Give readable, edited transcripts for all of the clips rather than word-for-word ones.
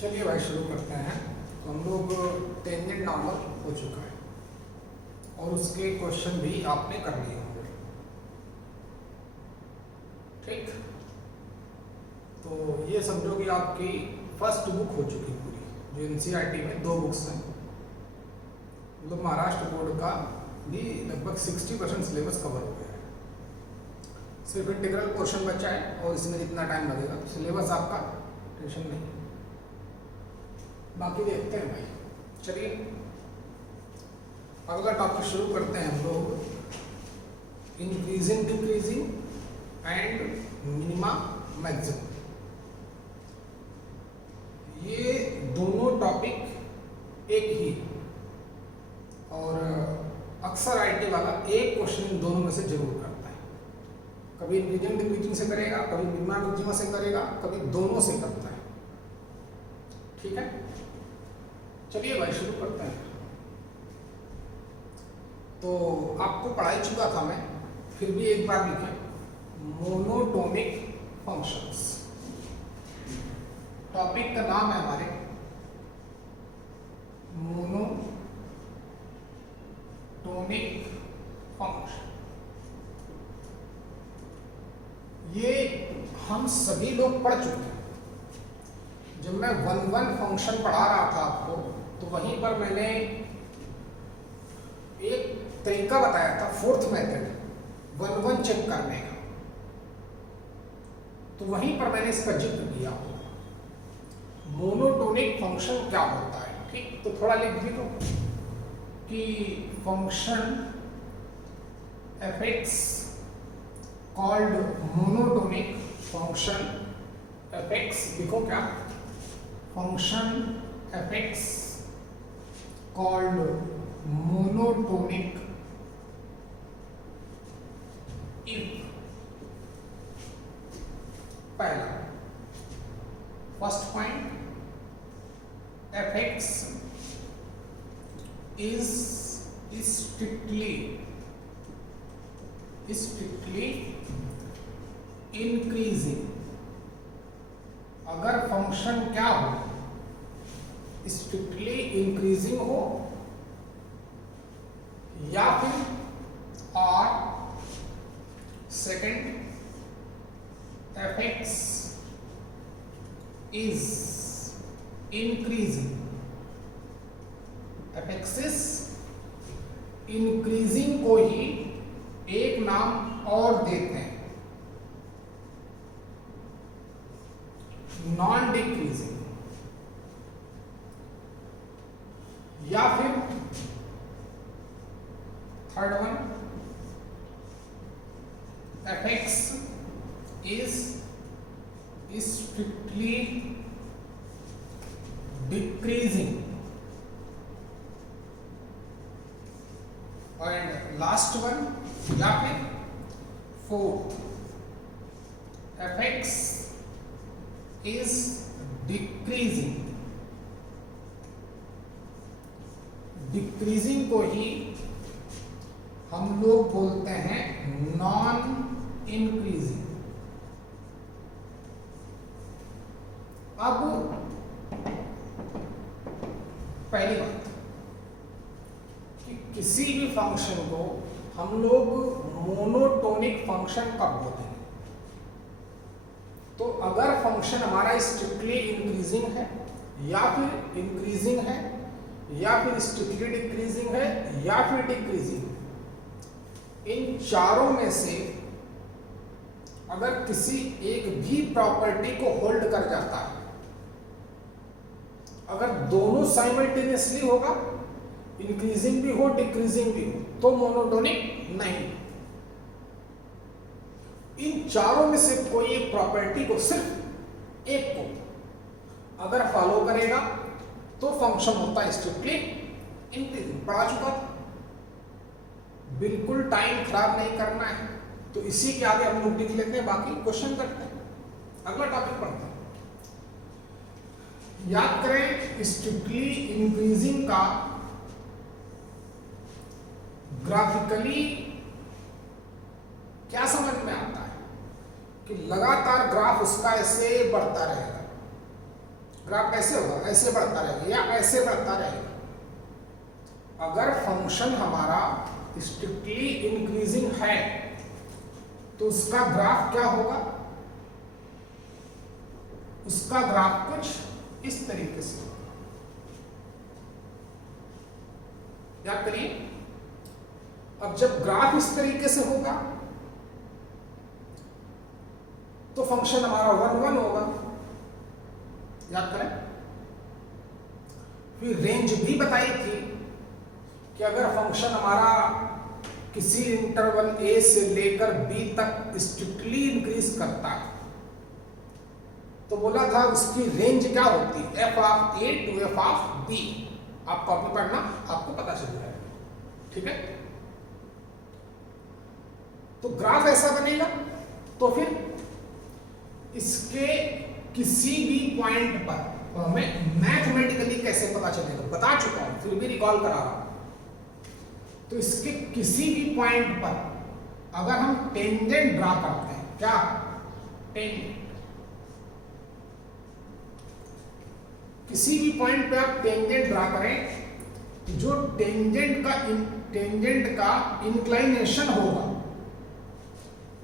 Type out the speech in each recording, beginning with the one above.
चलिए भाई शुरू करते हैं। तो हम लोग टेंजेंट नॉर्मल हो चुका है और उसके क्वेश्चन भी आपने कर लिए होंगे। ठीक, तो ये समझो कि आपकी फर्स्ट बुक हो चुकी पूरी, जो एनसीईआरटी में 2 बुक्स हैं। मतलब महाराष्ट्र बोर्ड का भी लगभग 60% सिलेबस कवर हो गया है। सिर्फ इंटीग्रल पोर्शन बचा है और इसमें जितना टाइम लगेगा सिलेबस आपका टेंशन नहीं, बाकी देखते हैं भाई। चलिए अगला टॉपिक शुरू करते हैं हम लोग, increasing decreasing and minima maximum. ये दोनों टॉपिक एक ही, और अक्सर आईटी वाला एक क्वेश्चन इन दोनों में से जरूर करता है। कभी इंक्रीजिंग डिक्रीजिंग से करेगा, कभी मिनिमा मैक्सिमा से करेगा, कभी दोनों से करता है। ठीक है, चलिए भाई शुरू करते हैं। तो आपको पढ़ा ही चुका था मैं, फिर भी एक बार लिखें, मोनोटोनिक फंक्शंस। टॉपिक का नाम है हमारे मोनोटोनिक फंक्शन। ये हम सभी लोग पढ़ चुके हैं। जब मैं 1-1 फंक्शन पढ़ा रहा था आपको, तो वहीं पर मैंने एक तरीका बताया था, फोर्थ मेथड 1-1 चेक करने का। तो वहीं पर मैंने इसका जिक्र किया। मोनोटोनिक फंक्शन क्या होता है, ठीक, तो थोड़ा लिख भी दो कि function fx called monotonic function fx, लिखो क्या, function fx called monotonic if, पहला first point, fx is strictly increasing। अगर फंक्शन क्या हो, स्ट्रिक्टली इंक्रीजिंग हो, या फिर और second, fx is increasing। fx is increasing को ही एक नाम और देते हैं, नॉन डिक्रीजिंग। या फिर third one, fx is strictly decreasing। And last one, या फिर fourth, fx is decreasing। Decreasing को ही हम लोग बोलते हैं नॉन इंक्रीजिंग। अब पहली बात कि किसी भी फंक्शन को हम लोग मोनोटोनिक फंक्शन कब बोलते हैं, तो अगर फंक्शन हमारा स्ट्रिक्टली इंक्रीजिंग है, या फिर इंक्रीजिंग है, या फिर स्ट्रिक्टली डिक्रीजिंग है, या फिर डिक्रीजिंग, इन चारों में से अगर किसी एक भी प्रॉपर्टी को होल्ड कर जाता है, अगर दोनों साइमल्टेनियसली होगा, इंक्रीजिंग भी हो डिक्रीजिंग भी हो, तो मोनोटोनिक नहीं। इन चारों में से कोई एक प्रॉपर्टी को, सिर्फ एक को अगर फॉलो करेगा तो फंक्शन होता है स्ट्रिक्टली इंक्रीजिंग। पढ़ा चुका था, बिल्कुल टाइम खराब नहीं करना है। तो इसी के आगे हम लोग लिख लेते हैं, बाकी क्वेश्चन करते हैं। अगला टॉपिक पढ़ते हैं। याद करें, स्ट्रिक्टली इंक्रीजिंग का ग्राफिकली क्या समझ में आता है कि लगातार ग्राफ उसका ऐसे बढ़ता रहेगा, ग्राफ कैसे होगा, ऐसे बढ़ता रहेगा या ऐसे बढ़ता रहेगा। अगर फंक्शन हमारा स्ट्रिक्टली इंक्रीजिंग है तो उसका ग्राफ क्या होगा, उसका ग्राफ कुछ इस तरीके से होगा। याद करिए, अब जब ग्राफ इस तरीके से होगा तो फंक्शन हमारा 1 1 होगा। याद करें, फिर रेंज भी बताई थी कि अगर फंक्शन हमारा किसी इंटरवल a से लेकर b तक स्ट्रिक्टली इंक्रीज करता है तो बोला था उसकी रेंज क्या होती है, f of a to f of b। आप कॉपी पढ़ना, आपको पता चल जाएगा। ठीक है, तो ग्राफ ऐसा बनेगा। तो फिर इसके किसी भी पॉइंट पर हमें मैथमेटिकली कैसे पता चलेगा, बता चुका हूं, फिर भी रिकॉल करा रहा हूं। तो इसके किसी भी पॉइंट पर अगर हम टेंजेंट ड्रा करते हैं, क्या टेंजेंट, किसी भी पॉइंट पे आप टेंजेंट ड्रा करें, जो टेंजेंट का इंक्लाइनेशन होगा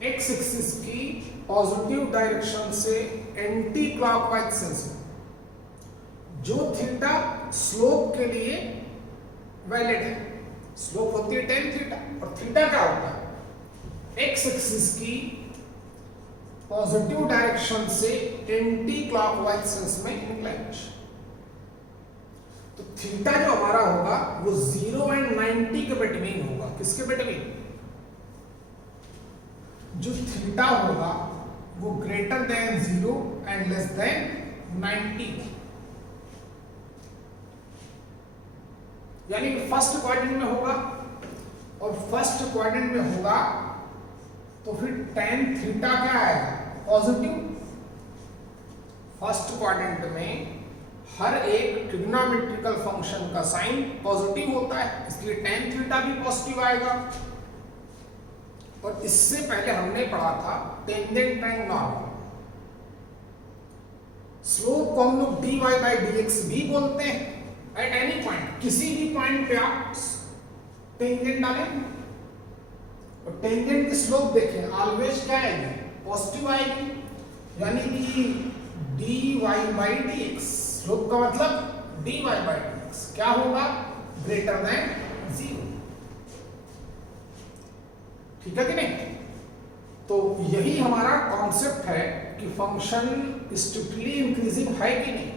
एक्स एक्सिस की पॉजिटिव डायरेक्शन से एंटी क्लॉकवाइज सेंस में, जो थीटा स्लोप के लिए वैलिड है। स्लोप होती है tan थीटा, और थीटा क्या होता है, एक्स एक्सिस की पॉजिटिव डायरेक्शन से एंटी क्लॉकवाइज सेंस में इंक्लाइनेशन। तो थीटा जो हमारा होगा वो 0 एंड 90 के बिटवीन होगा। किसके बिटवीन, जो थीटा होगा वो greater than 0 and less than 90, यानी फर्स्ट क्वाड्रेंट में होगा। और फर्स्ट क्वाड्रेंट में होगा तो फिर tan थीटा क्या आएगा, पॉजिटिव। फर्स्ट क्वाड्रेंट में हर एक ट्रिग्नोमेट्रिकल फंक्शन का साइन पॉजिटिव होता है, इसलिए tan थीटा भी पॉजिटिव आएगा। और इससे पहले हमने पढ़ा था टेंजेंट एंड नॉर्मल। स्लोप को हम लोग dy by dx भी बोलते हैं। एट एनी पॉइंट, किसी भी पॉइंट पे आप टेंजेंट डालें और टेंजेंट की स्लोप देखें, ऑलवेज क्या आएगी, पॉजिटिव आएगी। यानी कि dy by dx, स्लोप का मतलब dy by dx क्या होगा, ग्रेटर देन 0। ठीक है कि नहीं। तो यही हमारा कॉन्सेप्ट है कि फंक्शन स्ट्रिक्टली इंक्रीजिंग है कि नहीं।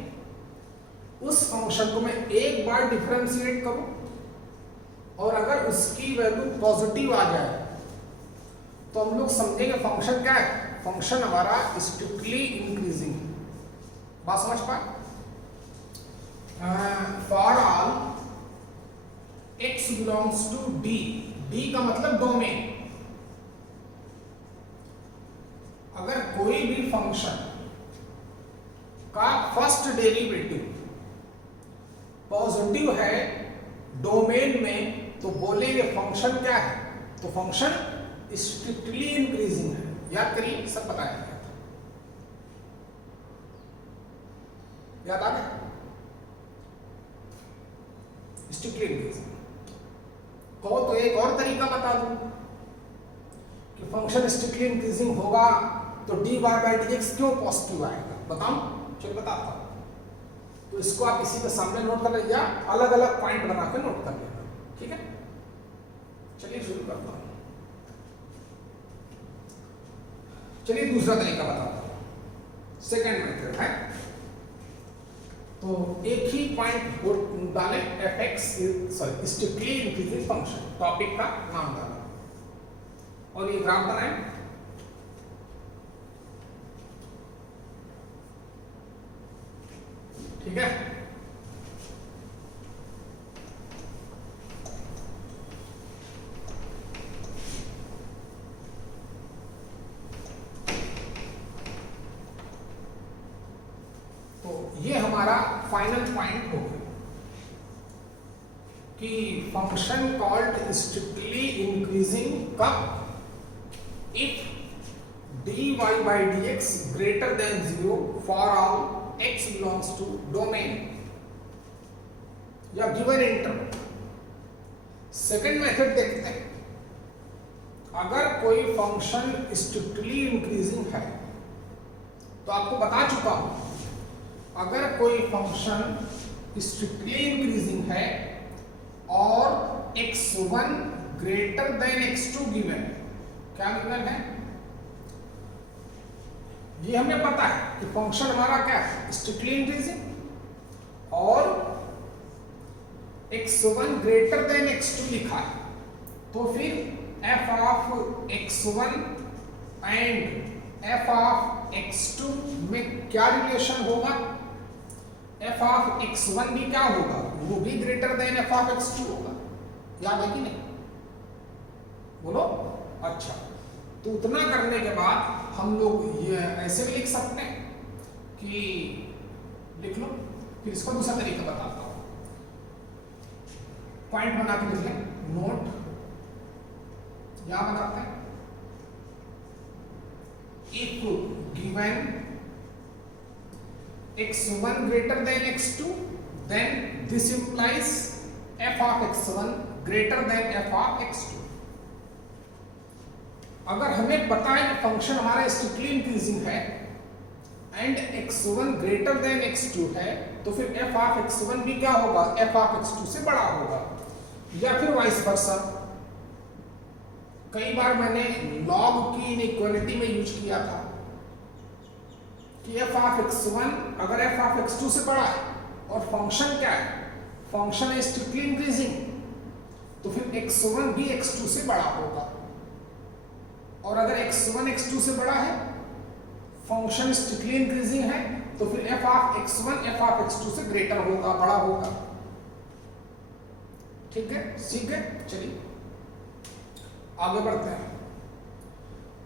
उस फंक्शन को मैं एक बार डिफरेंशिएट करूं और अगर उसकी वैल्यू पॉजिटिव आ जाए तो हम लोग समझेंगे फंक्शन क्या है, फंक्शन हमारा स्ट्रिक्टली इंक्रीजिंग। बात समझ पाए। For all x belongs to d, d का मतलब डोमेन। अगर कोई भी फंक्शन का फर्स्ट डेरिवेटिव पॉजिटिव है डोमेन में तो बोलेंगे फंक्शन क्या है, तो फंक्शन स्ट्रिक्टली इंक्रीजिंग है। याद करिए, सब बताया गया था, याद आ गया। स्ट्रिक्टली इंक्रीजिंग कहो तो एक और तरीका बता दूं कि फंक्शन स्ट्रिक्टली इंक्रीजिंग होगा तो dy by dx क्यों पॉजिटिव आएगा, बताऊं, चलिए बताता हूं। तो इसको आप इसी के सामने नोट कर लीजिए, अलग अलग पॉइंट बना के नोट कर लेना। ठीक है, चलिए शुरू करता हूं। चलिए दूसरा तरीका बताता हूं, सेकेंड मेथड है। तो एक ही पॉइंट डालें, fx strictly increasing function, topic का नाम डालें और ये ग्राफ बनाएं। ठीक है, तो ये हमारा फाइनल पॉइंट हो गया कि फंक्शन कॉल्ड स्ट्रिक्टली इंक्रीजिंग कब, if dy by dx greater than 0 for all x belongs to domain या गिवन इंटरवल। सेकंड मेथड देखते हैं, अगर कोई फंक्शन स्ट्रिक्टली इंक्रीजिंग है, तो आपको बता चुका हूं, अगर कोई फंक्शन स्ट्रिक्टली इंक्रीजिंग है और x1 greater than x2 given, क्या गिवन है, ये हमें पता है कि फंक्शन हमारा क्या है, स्ट्रिक्टली इंक्रीजिंग, और x1 ग्रेटर देन x2 लिखा है, तो फिर f of x1 and f of x2 में क्या रिलेशन होगा, f ऑफ x1 भी क्या होगा, वो भी greater than f of x2 होगा। याद है कि नहीं, बोलो। अच्छा, तो उतना करने के बाद हम लोग ये ऐसे भी लिख सकते हैं कि लिख लो, फिर इसको दूसरा तरीका बताता हूं, पॉइंट बना के लिख लें, नोट यहां बनाते हैं, if given x1 greater than x2 then this implies f of x1 greater than f of x2। अगर हमें पता है कि फंक्शन हमारा स्ट्रिक्टली इंक्रीजिंग है and x1 greater than x2 है, तो फिर f ऑफ x1 भी क्या होगा, f ऑफ x2 से बड़ा होगा, या फिर वाइस वर्सा। कई बार मैंने लॉग की इनइक्वालिटी में यूज किया था कि f ऑफ x1 अगर f ऑफ x2 से बड़ा है और फंक्शन क्या है, फंक्शन है स्ट्रिक्टली इंक्रीजिंग, तो फिर x1 भी x2 से बड़ा होगा, और अगर x1 x2 से बड़ा है, फंक्शन स्ट्रिक्टली इंक्रीजिंग है, तो फिर f of x1 f of x2 से ग्रेटर होगा, बड़ा होगा। ठीक है, सीख गए। चलिए आगे बढ़ते हैं।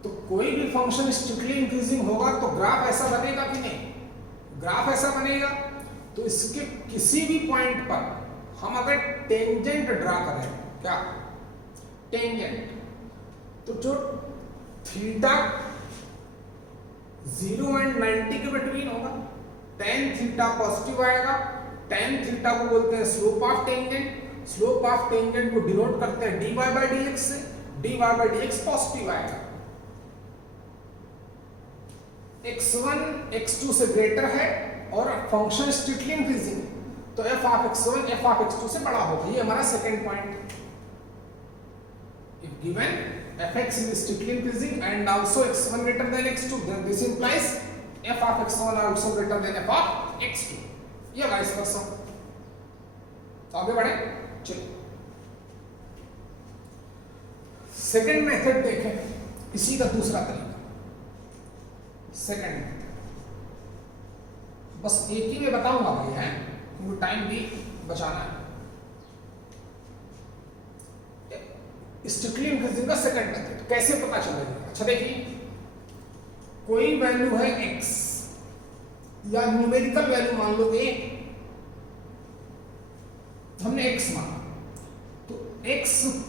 तो कोई भी फंक्शन स्ट्रिक्टली इंक्रीजिंग होगा तो ग्राफ ऐसा बनेगा कि नहीं, ग्राफ ऐसा बनेगा, तो इसके किसी भी पॉइंट पर हम अगर टेंजेंट ड्रा करें, क्या टेंजेंट, तो जो थीटा 0 एंड 90 के बिटवीन होगा, tan थीटा पॉजिटिव आएगा, tan थीटा को बोलते हैं slope of tangent, slope of tangent को डिनोट करते हैं dy by dx से, dy by dx पॉजिटिव आएगा, x1 x2 से ग्रेटर है और फंक्शन स्ट्रिक्टली इंक्रीजिंग, तो f of x1 f of x2 से बड़ा होगा। ये हमारा second point. If given fx is strictly increasing and also x1 greater than x2, then this implies f of x1 also greater than f of x2, या vice versa. तो आगे बढ़े, चलिए सेकंड मेथड देखें, इसी का दूसरा तरीका, सेकंड मेथड बस एक ही में बताऊंगा भाई, है क्योंकि टाइम भी बचाना है। स्ट्रिक्टली इंक्रीजिंग का सेकंड मेथड कैसे पता चलेगा, अच्छा देखिए, कोई वैल्यू है x या न्यूमेरिकल वैल्यू मान लो a, हमने x माना, तो x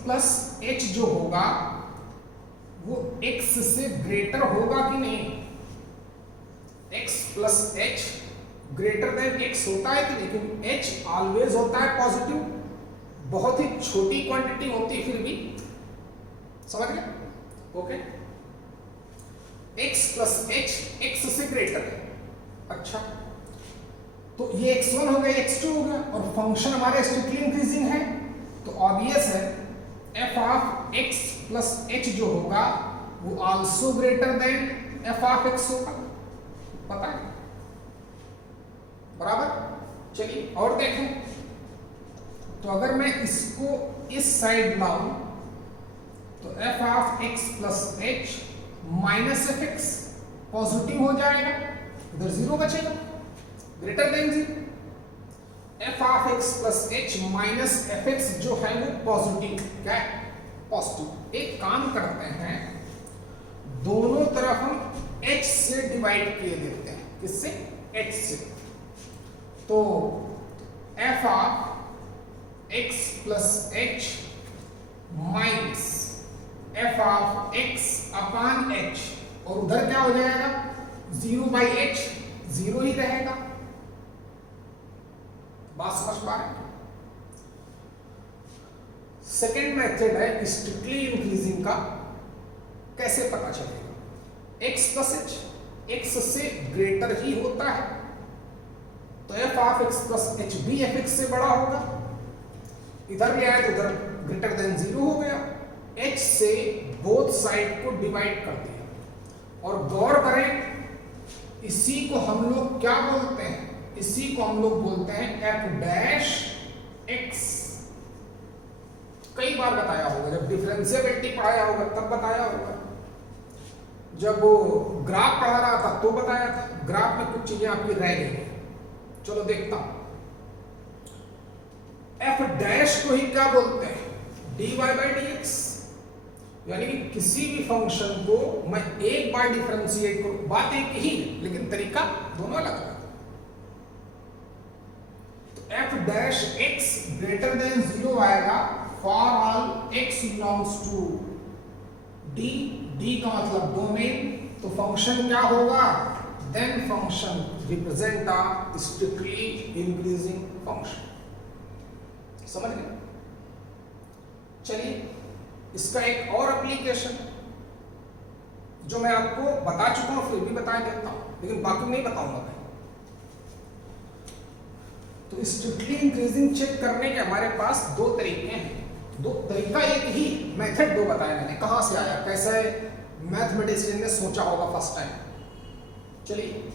प्लस h जो होगा वो x से ग्रेटर होगा कि नहीं, x plus h greater than x होता है कि नहीं, क्योंकि h ऑलवेज होता है पॉजिटिव, बहुत ही छोटी क्वांटिटी होती है फिर भी, समझ गए, okay. x plus h x से ग्रेटर है, अच्छा, तो ये x1 हो गया, x2 हो गया, और फंक्शन हमारे स्ट्रिक्टली इंक्रीजिंग है, तो ऑब्वियस है f of x plus h जो होगा वो also greater than f of x होगा, पता है, बराबर। चलिए और देखें, तो अगर मैं इसको इस साइड लाऊं तो f of x plus h minus F x positive हो जाएगा, इधर जीरो बचेगा, greater than zero, f of x plus h minus F x जो है वो पॉजिटिव, क्या है, पॉजिटिव। एक काम करते हैं, दोनों तरफ हम h से डिवाइड किए देते हैं, किससे, h से, तो f of x plus h minus f of x upon h, और उधर क्या हो जाएगा, 0 बाई h, 0 ही रहेगा, बात समझ पा रहे हैं? सेकेंड मेथड है स्ट्रिक्टली इंक्रीजिंग का। कैसे पता चलेगा? x प्लस एच x से ग्रेटर ही होता है, तो F of x plus H भी एफ एक्स से बड़ा होगा। इधर भी आया तो उधर ग्रेटर देन 0 हो गया। h से बोथ साइड को डिवाइड कर दिया। और गौर करें, इसी को हम लोग क्या बोलते हैं? इसी को हम लोग बोलते हैं एफ डैश एक्स। कई बार बताया होगा, जब डिफरेंशिएबिलिटी पढ़ाया होगा तब बताया होगा, जब वो ग्राफ पढ़ा रहा था तो बताया था। ग्राफ में कुछ चीजें आपकी रह गई हैं, चलो देखता हूं। एफ डैश को ही क्या बोलते हैं? dy by D x. यानी कि किसी भी फंक्शन को मैं एक बार डिफरेंशिएट करूं, बात एक ही लेकिन तरीका दोनों अलग अलग। तो f dash x greater than 0 आएगा for all x belongs to d. D का मतलब डोमेन, तो फंक्शन क्या होगा? Then function represent a strictly increasing function. समझ गए? चलिए इसका एक और एप्लीकेशन जो मैं आपको बता चुका हूं, फिर भी बता देता हूं, लेकिन बाकी नहीं बताऊंगा मैं। तो स्ट्रिक्टली इंक्रीजिंग चेक करने के हमारे पास दो तरीके हैं। दो तरीका एक ही, मेथड दो बताया मैंने। कहां से आया, कैसे मैथमेटिशियन ने सोचा होगा फर्स्ट टाइम। चलिए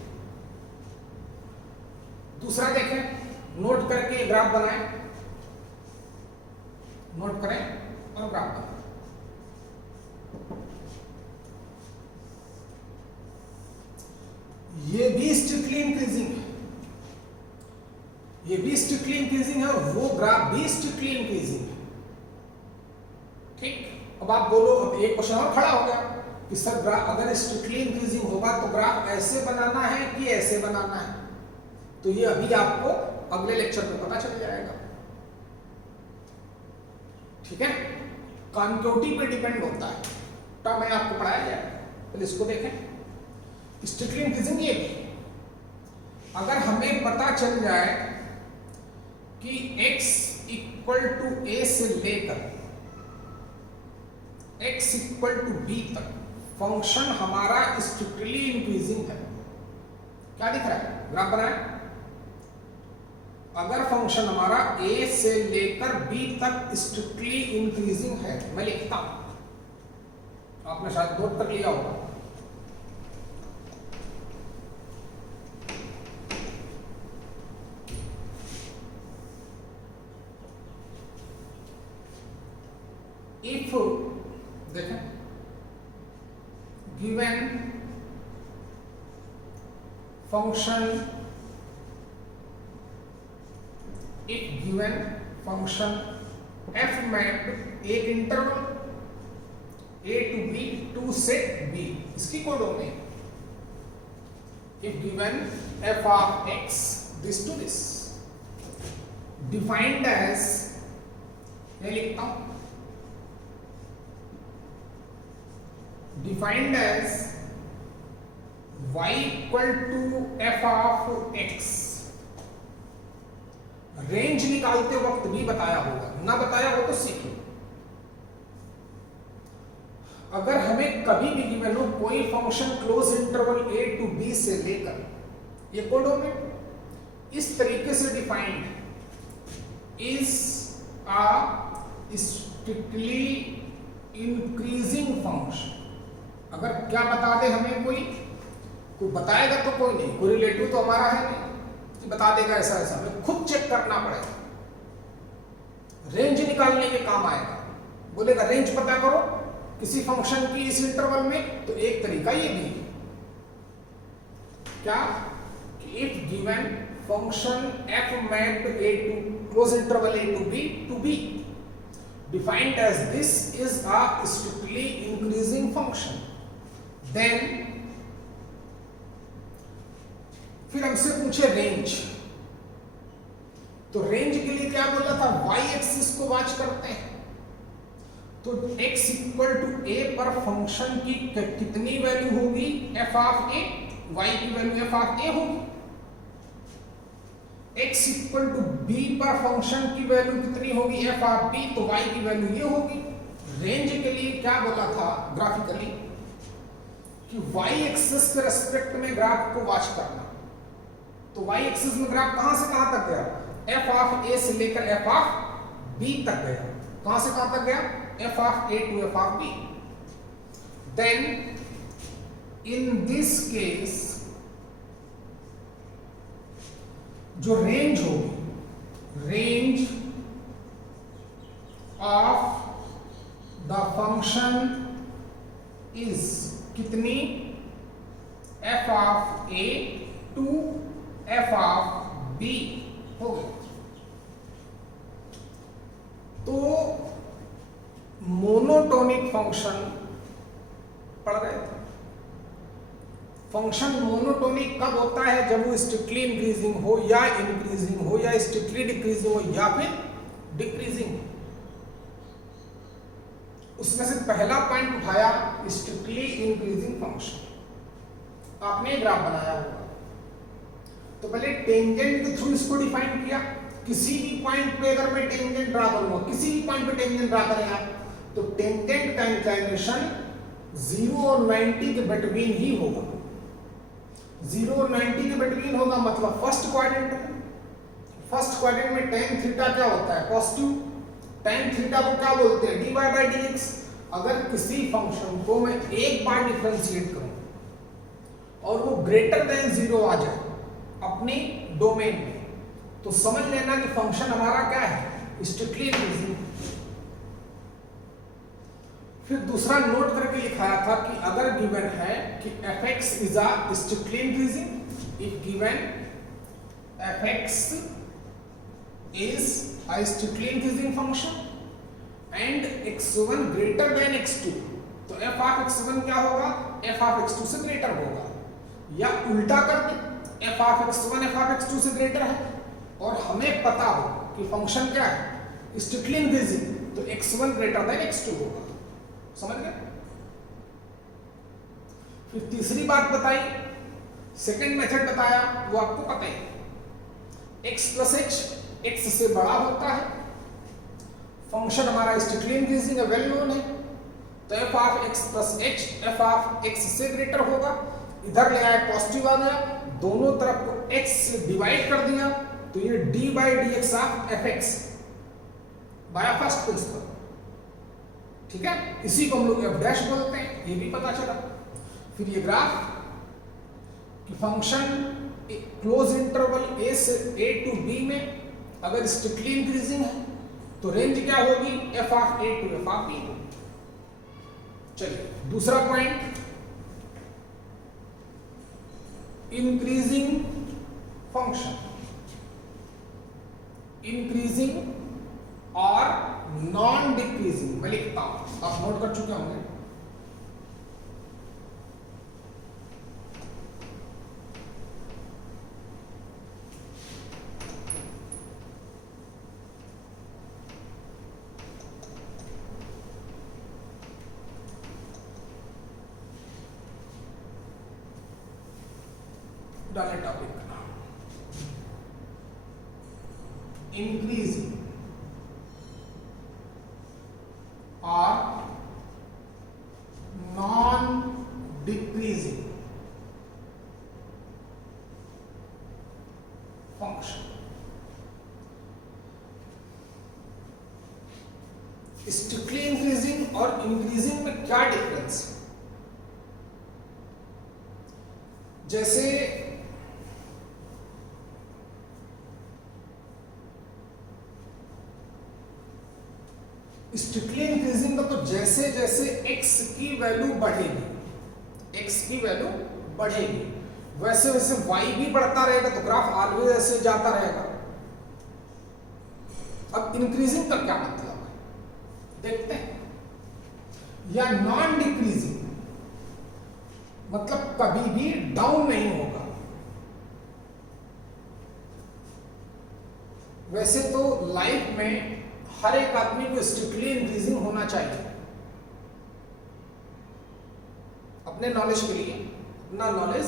दूसरा देखें, नोट करके ग्राफ बनाएं, नोट करें और ग्राफ बनाएं। ये भी स्ट्रिक्टली इंक्रीजिंग है, ये भी स्ट्रिक्टली इंक्रीजिंग है, और वो ग्राफ भी स्ट्रिक्टली इंक्रीजिंग है। ठीक, अब आप बोलो, अब एक क्वेश्चन और खड़ा हो गया कि सर ग्राफ अगर स्ट्रिक्टली इंक्रीजिंग होगा तो ग्राफ ऐसे बनाना है कि ऐसे बनाना है? तो ये अभी आपको अगले लेक्चर में पता चल जाएगा। ठीक है, कॉन्केविटी पे डिपेंड होता है, तो मैं आपको पढ़ाया जाएगा। पहले इसको देखें, स्ट्रिक्टली इंक्रीजिंग ये भी। अगर हमें पता चल जाए कि x इक्वल टू a से लेकर x इक्वल टू b तक फंक्शन हमारा स्ट्रिक्टली इंक्रीजिंग है, क्या दिख रहा है? ग्राफ बनाए। अगर फंक्शन हमारा a से लेकर b तक स्ट्रिक्टली इंक्रीजिंग है, मैं लिखता हूं, आपने शायद नोट कर लिया होगा। If देखें, given function, if given function f mapped एक interval a to b to set b, इसकी कोड होगी if given f of x this to this defined as, मैं लिखता हूं, defined as y equal to f of x। Range निकालते वक्त भी बताया होगा, ना बताया हो तो सीखो। अगर हमें कभी भी गिवन हो कोई function close interval a to b से लेकर, ये कोड होंगे इस तरीके से defined is a strictly increasing function. अगर क्या बता दे हमें, कोई बताएगा तो कोई नहीं, कोई रिलेटिव तो हमारा है नहीं कि बता देगा ऐसा ऐसा, हमें खुद चेक करना पड़ेगा। रेंज निकालने के काम आएगा, बोलेगा रेंज पता करो किसी फंक्शन की इस इंटरवल में, तो एक तरीका ये भी है क्या कि if given function f mapped a to close interval a to b defined as this is a strictly increasing function, then फिर हमसे पूछे रेंज, तो रेंज के लिए क्या बोला था? y एक्सिस को वॉच करते हैं, तो x इक्वल टू a पर फंक्शन की कितनी वैल्यू होगी? f ऑफ a, y की वैल्यू f ऑफ a होगी। x इक्वल टू बी पर फंक्शन की वैल्यू कितनी होगी एफ ऑफ बी, तो y की वैल्यू ये होगी। रेंज के लिए क्या बोला था ग्राफिकली कि y एक्सिस के रेस्पेक्ट में ग्राफ को वॉच करना। तो y एक्सिस में ग्राफ कहां से कहां तक गया, f ऑफ a से लेकर f ऑफ b तक गया। कहां से कहां तक गया, f of a to f of b। Then in this case जो रेंज होगी, range of the function is कितनी, f of a to f of b हो गई। तो मोनोटोनिक फंक्शन पढ़ रहे थे। फंक्शन मोनोटोनिक कब होता है, जब वो स्ट्रिक्टली इंक्रीजिंग हो या इंक्रीजिंग हो या स्ट्रिक्टली डिक्रीजिंग हो या फिर डिक्रीजिंग हो। उसमें से पहला पॉइंट उठाया स्ट्रिक्टली इंक्रीजिंग फंक्शन। आपने ग्राफ बनाया होगा तो पहले टेंजेंट के थ्रू इसको डिफाइन किया। किसी भी पॉइंट पे अगर मैं टेंजेंट ड्रा करूंगा, किसी भी पॉइंट पे टेंजेंट ड्रा करें आप, तो टेंजेंट का इंक्लिनेशन 0 और 90 के बिटवीन ही होगा। 0 और 90 के बिटवीन होगा मतलब फर्स्ट क्वाड्रेंट में। फर्स्ट क्वाड्रेंट में tan थीटा क्या होता है, पॉजिटिव। tan थीटा को क्या बोलते हैं, dy बाई dx। अगर किसी फंक्शन को मैं एक बार डिफरेंशिएट करूं और वो ग्रेटर देन 0 आ जाए अपनी डोमेन में, तो समझ लेना कि फंक्शन हमारा क्या है, स्ट्रिक्टली इंक्रीजिंग। फिर दूसरा नोट करके लिखाया था कि अगर गिवन है कि fx is a strictly increasing, if given fx is a strictly increasing function and x1 greater than x2, तो f ऑफ x1 क्या होगा, f ऑफ x2 से ग्रेटर होगा। या उल्टा करके f of x1 f of x2 से greater है और हमें पता हो कि फंक्शन क्या है, स्ट्रिक्टली इंक्रीजिंग, तो x1 ग्रेटर देन x2 होगा। समझ गए। फिर तीसरी बात बताई, सेकंड मेथड बताया, वो आपको पता है, x प्लस h x से बड़ा होता है। फंक्शन हमारा स्ट्रिक्टली इंक्रीजिंग है, वेल नोन है, तो f of x plus h f of x से ग्रेटर होगा। इधर ले आया पॉजिटिव आ गया, दोनों तरफ को x से डिवाइड कर दिया, तो ये d by dx of fx by first principle. ठीक है, इसी को हम लोग f डैश बोलते हैं, ये भी पता चला। फिर ये ग्राफ कि फंक्शन क्लोज इंटरवल a से a टू b में अगर स्ट्रिक्टली इंक्रीजिंग है तो रेंज क्या होगी, f of a to f of b। चलिए दूसरा पॉइंट, इंक्रीजिंग फंक्शन, इंक्रीजिंग और नॉन डिक्रीजिंग। मैं लिखता हूं, आप नोट कर चुके होंगे। डाले टॉपिक का नाम, इंक्रीजिंग और non decreasing function. Strictly increasing और इंक्रीजिंग में क्या डिफरेंस है, जैसे स्ट्रिक्टली इंक्रीजिंग का तो जैसे जैसे x की वैल्यू बढ़ेगी, x की वैल्यू बढ़ेगी, वैसे वैसे y भी बढ़ता रहेगा, तो ग्राफ ऑलवेज ऐसे जाता रहेगा। अब इंक्रीजिंग का क्या मतलब है देखते हैं। या नॉन डिक्रीजिंग मतलब कभी भी डाउन नहीं होगा। वैसे तो लाइफ में हर एक आदमी को स्ट्रिक्टली इंक्रीजिंग होना चाहिए, अपने नॉलेज के लिए अपना नॉलेज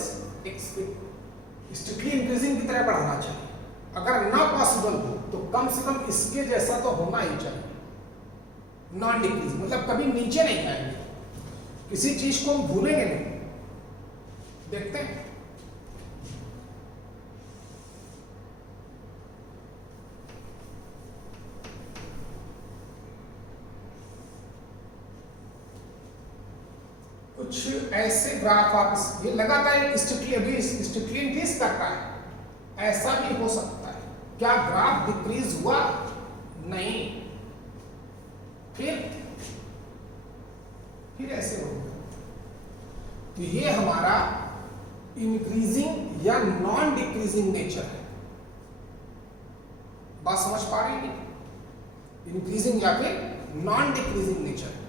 स्ट्रिक्टली इंक्रीजिंग की तरह बढ़ाना चाहिए। अगर ना पॉसिबल हो तो कम से कम इसके जैसा तो होना ही चाहिए, नॉन डिक्रीजिंग, मतलब कभी नीचे नहीं आएंगे, किसी चीज को हम भूलेंगे नहीं। देखते हैं कुछ ऐसे ग्राफ आप, ये लगातार स्ट्रिक्टली इंक्रीज करता है, ऐसा भी हो सकता है। क्या ग्राफ डिक्रीज हुआ? नहीं, फिर ऐसे होगा। तो ये हमारा इंक्रीजिंग या नॉन डिक्रीजिंग नेचर है। बात समझ पा रही है? इंक्रीजिंग या फिर नॉन डिक्रीजिंग नेचर,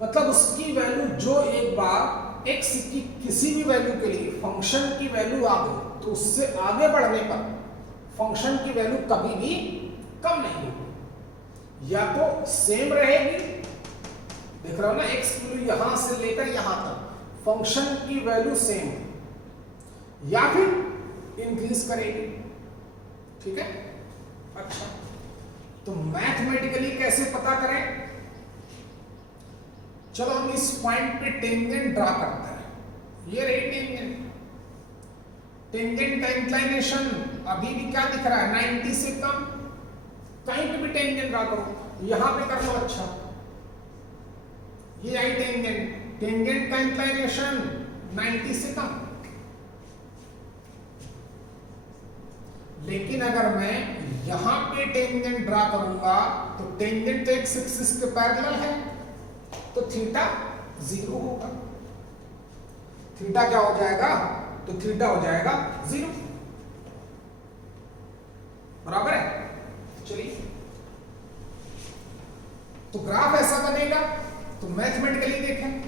मतलब उसकी वैल्यू जो एक बार x की किसी भी वैल्यू के लिए फंक्शन की वैल्यू आ गई तो उससे आगे बढ़ने पर फंक्शन की वैल्यू कभी भी कम नहीं होगी, या तो सेम रहेगी, देख रहे हो ना, x की वैल्यू यहां से लेकर यहां तक फंक्शन की वैल्यू सेम, या फिर इंक्रीज करेगी। ठीक है, अच्छा, तो मैथमेटिकली कैसे पता करें? चलो हम इस पॉइंट पे टेंजेंट ड्रा करते हैं। ये रही टेंजेंट, टेंजेंट का इंक्लाइनेशन अभी भी क्या दिख रहा है? 90 से कम। कहीं पे भी टेंजेंट ड्रा करो, यहां पे कर लो। अच्छा, ये आई टेंजेंट, टेंजेंट का इंक्लाइनेशन 90 से कम। लेकिन अगर मैं यहां पे टेंजेंट ड्रा करूंगा तो टेंजेंट तो एक्स एक्सिस के पैरेलल है, तो थीटा 0 होगा। थीटा क्या हो जाएगा? तो थीटा हो जाएगा 0, बराबर है। चलिए, तो ग्राफ ऐसा बनेगा। तो मैथमेटिकली देखें,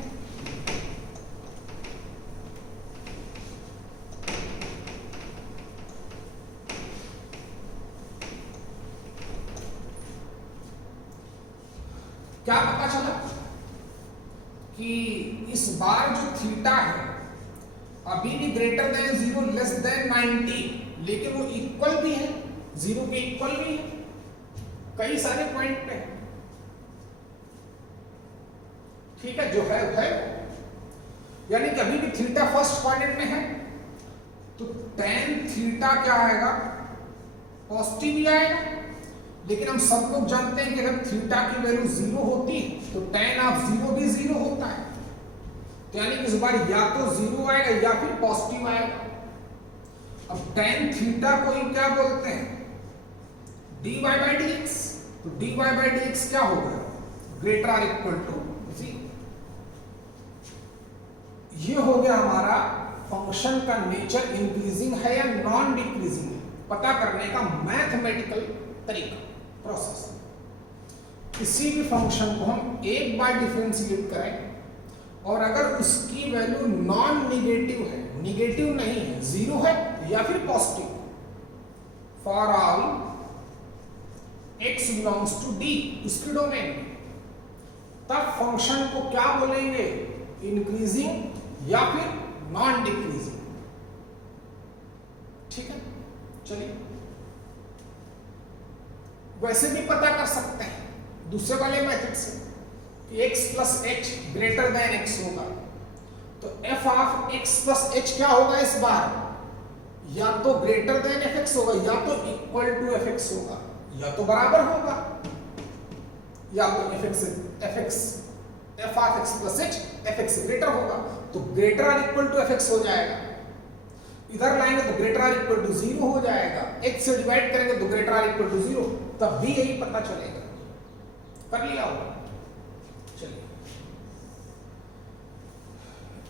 क्या पता चला कि इस बार जो थीटा है अभी भी ग्रेटर देन 0 लेस देन 90, लेकिन वो इक्वल भी है, 0 के इक्वल भी है कई सारे पॉइंट पे। ठीक है, जो है यानी कि अभी भी थीटा फर्स्ट क्वाड्रेंट में है, तो tan थीटा क्या आएगा? पॉजिटिव ही आएगा। लेकिन हम सब लोग जानते हैं कि अगर थीटा की वैल्यू 0 होती तो tan ऑफ 0 भी 0 होता है, तो यानी कि इस बार या तो 0 आएगा या फिर पॉजिटिव आएगा। अब tan थीटा को ही क्या बोलते हैं? dy by dx। तो dy बाय dx क्या होगा? Greater or equal to 0। ये हो गया हमारा फंक्शन का नेचर इंक्रीजिंग है या नॉन डिक्रीजिंग है पता करने का मैथमेटिकल तरीका, प्रोसेस। किसी भी फंक्शन को हम एक बार डिफरेंशिएट करें और अगर उसकी वैल्यू नॉन निगेटिव है, निगेटिव नहीं है, 0 है या फिर positive, for all x belongs to d, उसकी डोमेन में, तब फंक्शन को क्या बोलेंगे? इंक्रीजिंग या फिर नॉन डिक्रीजिंग। ठीक है, चलिए वैसे भी पता कर सकते हैं दूसरे वाले मेथड से कि x plus H greater than x होगा, तो f of x plus H क्या होगा इस बार? या तो ग्रेटर देन fx होगा या तो इक्वल टू fx होगा, या तो बराबर होगा, या तो f of x plus h fx से ग्रेटर होगा, तो greater or equal to fx हो जाएगा। इधर लाएंगे तो ग्रेटर आर इक्वल टू 0 हो जाएगा, x से डिवाइड करेंगे तो ग्रेटर आर इक्वल टू 0, तब भी यही पता चलेगा। कर लिया होगा। चलिए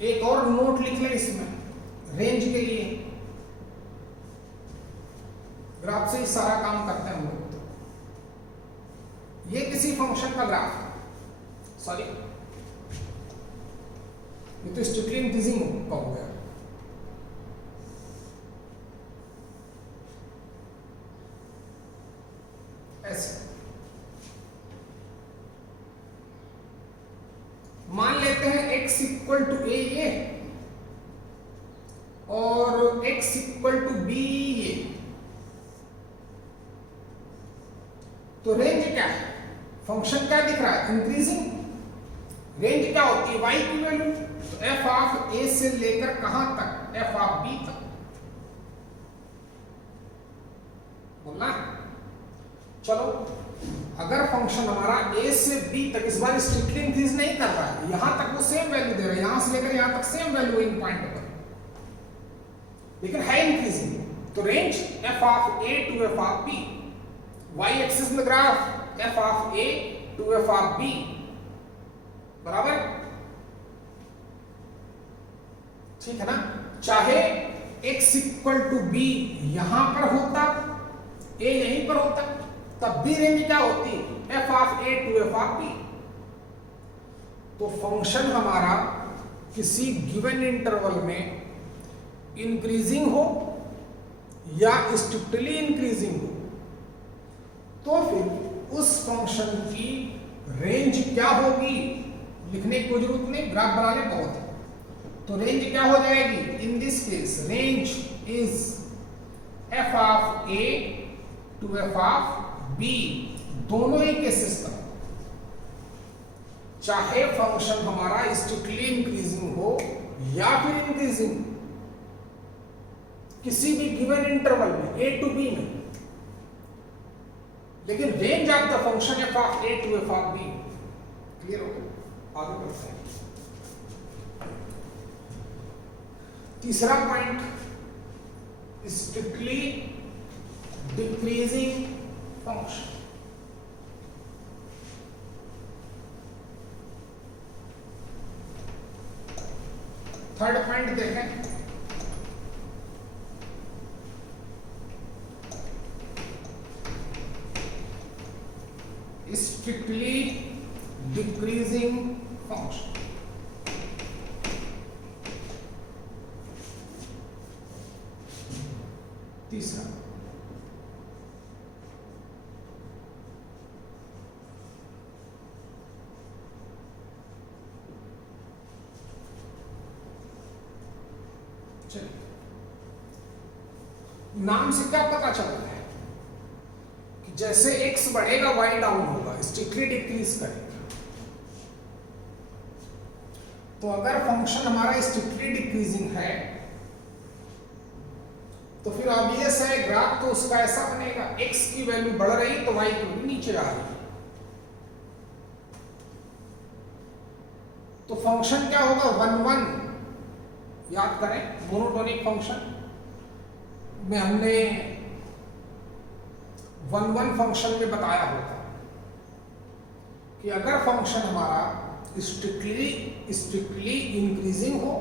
एक और नोट लिख लें इसमें रेंज के लिए, ग्राफ से ही सारा काम करते हैं हम लोग। तो ये किसी फंक्शन का ग्राफ, सॉरी ये तो स्ट्रिक्टली इंक्रीजिंग का हो गया। ऐसे मान लेते हैं x इक्वल टू a ये और x इक्वल टू बी ये, तो रेंज क्या है, फंक्शन क्या दिख रहा है, इंक्रीजिंग। रेंज क्या होती है, y की वैल्यू, तो f ऑफ a से लेकर कहां तक, f ऑफ b तक बोलना। चलो अगर फंक्शन हमारा a से b तक, इस बार स्ट्रिक्टली इंक्रीज नहीं कर रहा है, यहां तक वो सेम वैल्यू दे रहा है, यहां से लेकर यहां तक सेम वैल्यू इन पॉइंट पर, लेकिन है इंक्रीजिंग, तो range f of a to f of b, y axis में graph f of a to f of b बराबर, ठीक है ना। चाहे x इक्वल टू b यहां पर होता, a यहीं पर होता, तब भी रेंज क्या होती, f of a to f of b। तो फंक्शन हमारा किसी गिवन इंटरवल में इंक्रीजिंग हो या स्ट्रिक्टली इंक्रीजिंग हो, तो फिर उस फंक्शन की रेंज क्या होगी लिखने की कोई जरूरत नहीं, ग्राफ बनाने बहुत है। तो रेंज क्या हो जाएगी, in this case range is f of a to f of b, दोनों ही केसेस का, चाहे फंक्शन हमारा स्ट्रिक्टली इंक्रीजिंग हो या फिर इंक्रीजिंग, किसी भी गिवन इंटरवल में a टू b में, लेकिन range of the function f of a to f of b। Clear हो गया, आगे बढ़ते हैं। तीसरा point, strictly decreasing function. Third point देखें, स्ट्रिक्टली डिक्रीजिंग फंक्शन। तीसरा, चलिए नाम से क्या पता चलता है कि जैसे x बढ़ेगा y डाउन होगा, स्ट्रिक्टली डिक्रीज करेगा। तो अगर फंक्शन हमारा स्ट्रिक्टली डिक्रीजिंग है तो फिर ऑब्वियस है ग्राफ तो उसका ऐसा बनेगा, x की वैल्यू बढ़ रही तो y की वैल्यू नीचे आ रही। तो फंक्शन क्या होगा, 1 1, याद करें मोनोटोनिक फंक्शन में हमने 1 1 फंक्शन में बताया होगा कि अगर फंक्शन हमारा स्ट्रिक्टली इंक्रीजिंग हो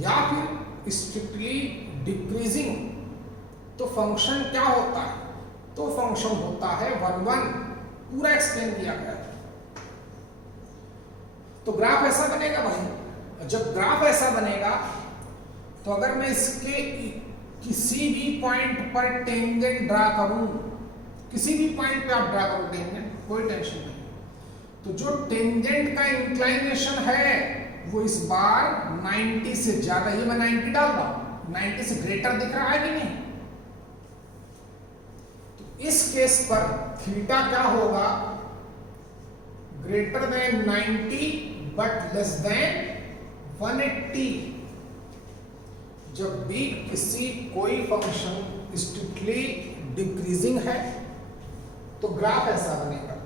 या फिर स्ट्रिक्टली डिक्रीजिंग, तो फंक्शन क्या होता है, तो फंक्शन होता है 1 1, पूरा एक्सप्लेन किया गया है। तो ग्राफ ऐसा बनेगा भाई, जब ग्राफ ऐसा बनेगा तो अगर मैं इसके किसी भी पॉइंट पर टेंजेंट ड्रा करूं, किसी भी पॉइंट पे आप ड्रा करो टेंजेंट, कोई टेंशन नहीं, तो जो टेंजेंट का इंक्लाइनेशन है वो इस बार 90 से ज्यादा, ये मैं 90 डाल रहा हूं, 90 से ग्रेटर दिख रहा है कि नहीं। तो इस केस पर थीटा क्या होगा, greater than 90 but less than 180। जब भी किसी कोई फंक्शन स्ट्रिक्टली डिक्रीजिंग है तो ग्राफ ऐसा बनेगा,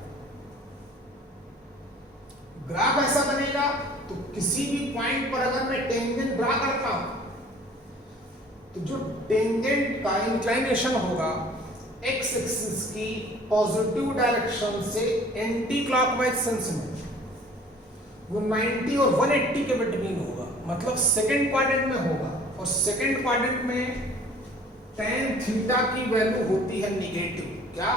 ग्राफ ऐसा बनेगा। तो किसी भी पॉइंट पर अगर मैं टेंजेंट ड्रा करता हूं तो जो टेंजेंट का इंक्लाइनेशन होगा एक्स एक्सिस की पॉजिटिव डायरेक्शन से एंटी क्लॉकवाइज सेंस में, वो 90 और 180 के बिटवीन होगा, मतलब सेकंड क्वाड्रेंट में होगा। और सेकंड क्वाड्रेंट में tan थीटा की वैल्यू होती है निगेटिव, क्या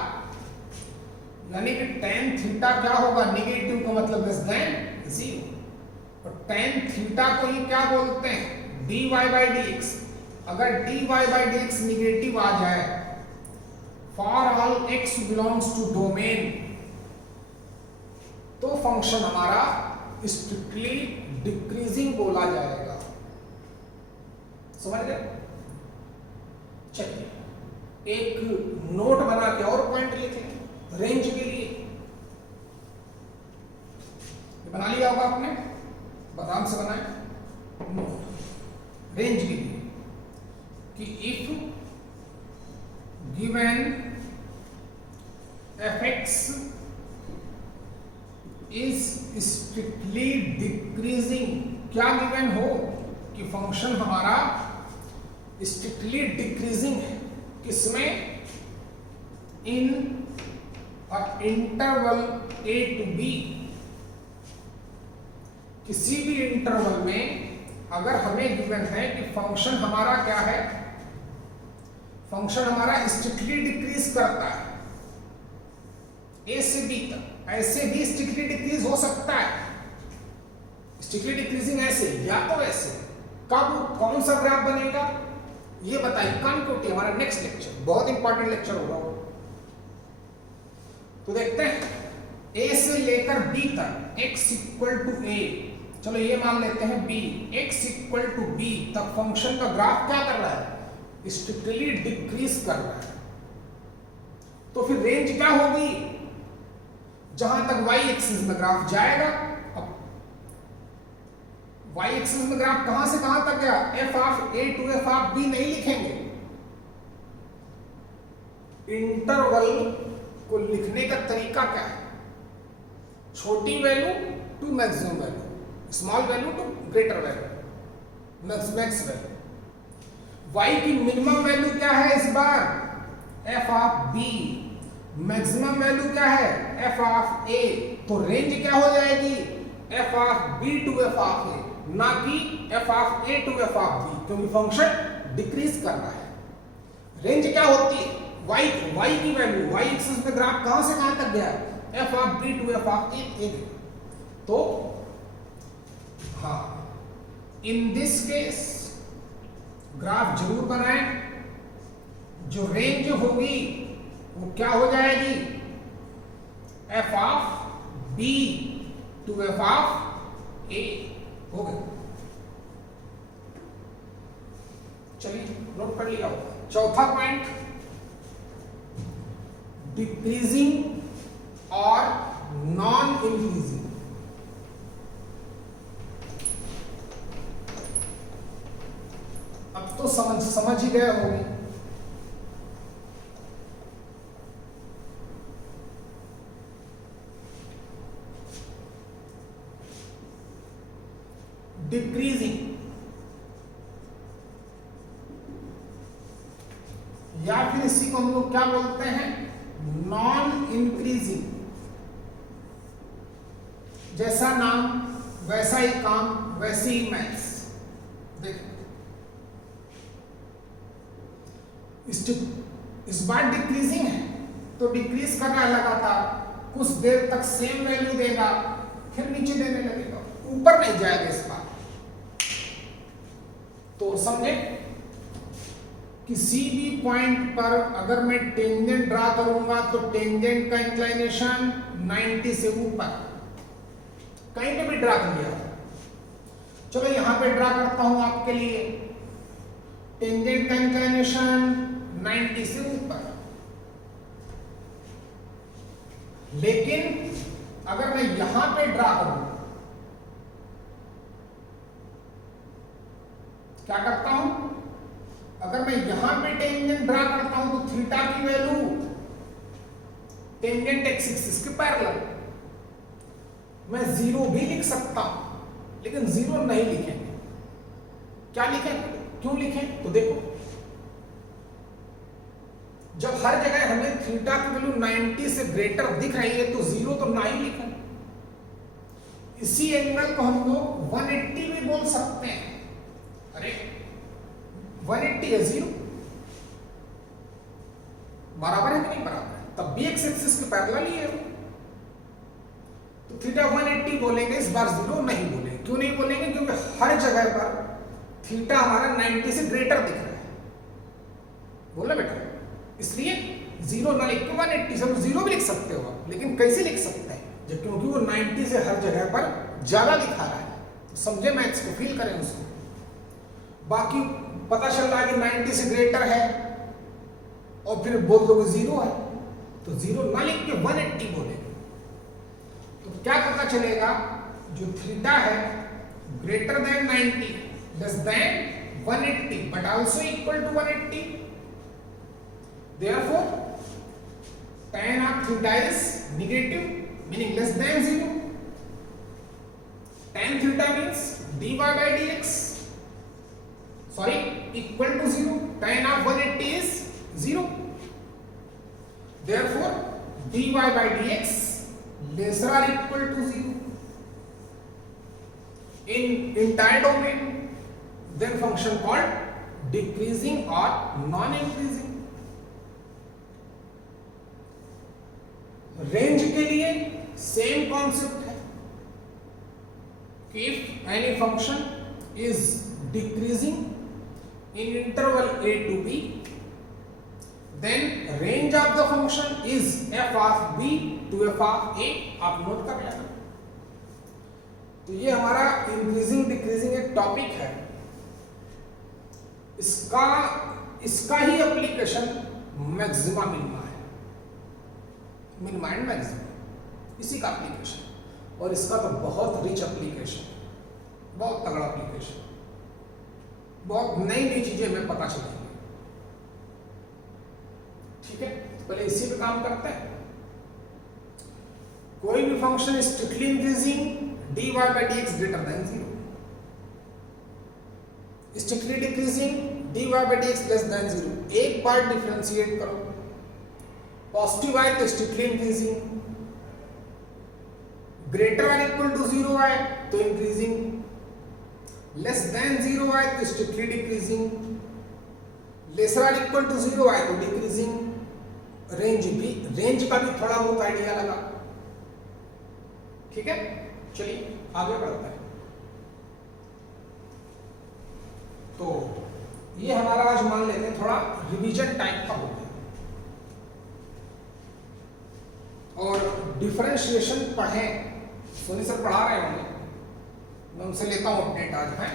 यानी कि tan थीटा क्या होगा, निगेटिव का मतलब लेस देन 0। और tan थीटा को ही क्या बोलते हैं, dy बाई dx। अगर dy बाई dx निगेटिव आ जाए for all x belongs to domain, तो फंक्शन हमारा स्ट्रिक्टली डिक्रीजिंग बोला जाएगा। समझ गए? चलिए एक नोट बना के और पॉइंट लिखें रेंज के लिए। बना लिया होगा आपने, बादाम से बनाए नोट रेंज के लिए कि if given fx is strictly decreasing, क्या गिवन हो कि फंक्शन हमारा स्ट्रिक्टली डिक्रीजिंग है, किसमें, इन इंटरवल a to b, किसी भी इंटरवल में अगर हमें गिवन है कि फंक्शन हमारा क्या है, फंक्शन हमारा स्ट्रिक्टली डिक्रीज करता है a से b तक, ऐसे भी स्ट्रिक्टली डिक्रीज हो सकता है, स्ट्रिक्टली डिक्रीजिंग ऐसे या तो ऐसे, कब कौन सा ग्राफ बनेगा ये बताइए, कॉन्टिन्यूटी हमारा नेक्स्ट लेक्चर, बहुत इंपॉर्टेंट लेक्चर होगा। तो देखते हैं a से लेकर b तक x इक्वल टू a, चलो ये मान लेते हैं b, x equal to b तक फंक्शन का ग्राफ क्या कर रहा है, स्ट्रिक्टली डिक्रीज कर रहा है। तो फिर रेंज क्या होगी, जहां तक y एक्सिस में ग्राफ जाएगा। अब y एक्सिस में ग्राफ कहां से कहां तक गया, f of a to f of b नहीं लिखेंगे, इंटरवल को लिखने का तरीका क्या है, छोटी value to maximum value, small value to greater value, max value. y की मिनिमम वैल्यू क्या है इस बार, f of b, maximum value क्या है, f ऑफ a, तो रेंज क्या हो जाएगी, f of b to f of a, ना कि f of a to f of b, क्योंकि फंक्शन डिक्रीज कर रहा है। रेंज क्या होती है, y की वैल्यू, y एक्सिस पे ग्राफ कहां से कहां तक गया, f of b to f of a, तो हाँ इन दिस केस ग्राफ जरूर बनाएं, जो रेंज होगी वो क्या हो जाएगी, f of b to f of a हो गया। चलिए नोट कर लिया होगा। चौथा पॉइंट, डिक्रीजिंग और नॉन इंक्रीजिंग। अब तो समझ ही गए होंगे। डिक्रीजिंग या फिर इसी को हम लोग क्या बोलते हैं, नॉन इंक्रीजिंग। जैसा नाम वैसा ही काम, वैसी ही मैथ्स। देखो इस बार डिक्रीजिंग है तो डिक्रीज कर रहा है लगातार, कुछ देर तक सेम वैल्यू देगा, फिर नीचे देने लगेगा, ऊपर नहीं जाएगा इस बार। तो समझे, किसी भी पॉइंट पर अगर मैं टेंजेंट ड्रा करूंगा तो टेंजेंट का इंक्लाइनेशन 90 से ऊपर, कहीं पे भी ड्रा कर लिया। चलो यहां पे ड्रा करता हूं आपके लिए, टेंजेंट का इंक्लाइनेशन 90 से ऊपर। लेकिन अगर मैं यहां पे ड्रा करूं, क्या करता हूं, अगर मैं यहां पे टेंजेंट ड्रा करता हूं तो थीटा की वैल्यू टेंजेंट एक्स एक्सिस के पैरेलल, मैं 0 भी लिख सकता हूं, लेकिन 0 नहीं लिखेंगे। क्या लिखें, क्यों लिखें, तो देखो जब हर जगह हमें थीटा की वैल्यू 90 से ग्रेटर दिख रही है तो 0 तो ना ही लिखें। इसी एंगल को हम लोग 180 भी बोल सकते हैं। अरे 180 है 0, बराबर है कि नहीं बराबर है, तब भी एक्स एक्सिस के पैरेलल ही है, तो थीटा 180 बोलेंगे, इस बार 0 नहीं बोलेंगे। क्यों नहीं बोलेंगे, क्योंकि हर जगह पर थीटा हमारा 90 से ग्रेटर दिख रहा है, बोला बेटा, इसलिए 0 ना लिख के 180 से 0 भी लिख सकते हो आप, लेकिन कैसे लिख सकते हैं, जब क्योंकि वो 90 से हर जगह पर ज्यादा दिखा रहा है। तो समझे मैथ्स को, फील करें उसको। बाकी पता चल रहा है कि 90 से ग्रेटर है और फिर बोल दोगे 0 है, तो 0 ना लिख के 180 बोलेंगे। तो क्या पता चलेगा, जो थीटा है greater than 90 less than 180 but also equal to 180, therefore tan of theta is negative, meaning less than 0. Tan theta means dy by dx, sorry, equal to 0. Tan of 180 is 0. Therefore dy by dx lesser or equal to 0 in entire domain, then function called decreasing or non-increasing. Range के लिए same concept है कि if any function is decreasing in interval a to b, then range of the function is f of b to f of a. आप note कर लेना। तो ये हमारा इंक्रीजिंग डिक्रीजिंग एक टॉपिक है, इसका ही एप्लीकेशन मैक्सिमा मिनिमा है, मिनिमा एंड मैक्सिमा, इसी का एप्लीकेशन। और इसका तो बहुत रिच एप्लीकेशन, बहुत तगड़ा एप्लीकेशन, बहुत नई नई चीजें हमें पता चलेंगी। ठीक है, पहले इसी पे काम करते हैं। कोई भी function strictly increasing dy by dx greater than 0, strictly decreasing dy by dx less than 0। एक बार डिफरेंशिएट करो, पॉजिटिव आए तो स्ट्रिक्टली इंक्रीजिंग, ग्रेटर और इक्वल टू 0 आए तो इंक्रीजिंग, लेस देन 0 आए तो स्ट्रिक्टली डिक्रीजिंग, लेसर और इक्वल टू 0 आए तो डिक्रीजिंग। रेंज का भी थोड़ा बहुत आइडिया लगा। ठीक है, चलिए आगे बढ़ते हैं। तो ये हमारा आज मान लेते हैं थोड़ा रिवीजन टाइप का हो गया, और डिफरेंशिएशन पढ़े, सोनी सर पढ़ा रहे होंगे, मैं उनसे लेता हूं अपडेट आज। है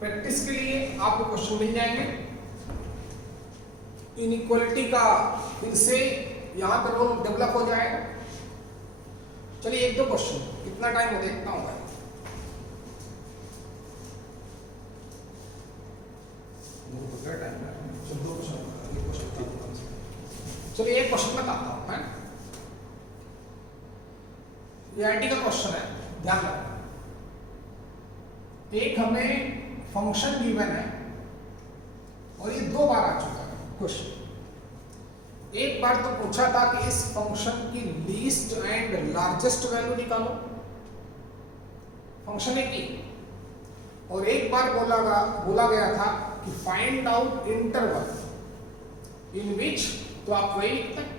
प्रैक्टिस के लिए आपको क्वेश्चन मिल जाएंगे। इनइक्वालिटी का फिर से यहां पर रोल डेवलप हो जाएगा। चलिए एक दो क्वेश्चन, कितना टाइम हो देखता हूं भाई। चलिए एक क्वेश्चन बताता हूं, है ईआईटी का क्वेश्चन है, ध्यान रखना। एक हमें फंक्शन गिवन है और ये 2 बार आ चुका है क्वेश्चन। एक बार तो पूछा था कि इस फंक्शन की लीस्ट एंड लार्जेस्ट वैल्यू निकालो, फंक्शन है की। और एक बार बोला गया था कि find out interval in which, तो आप वही लिखते हैं,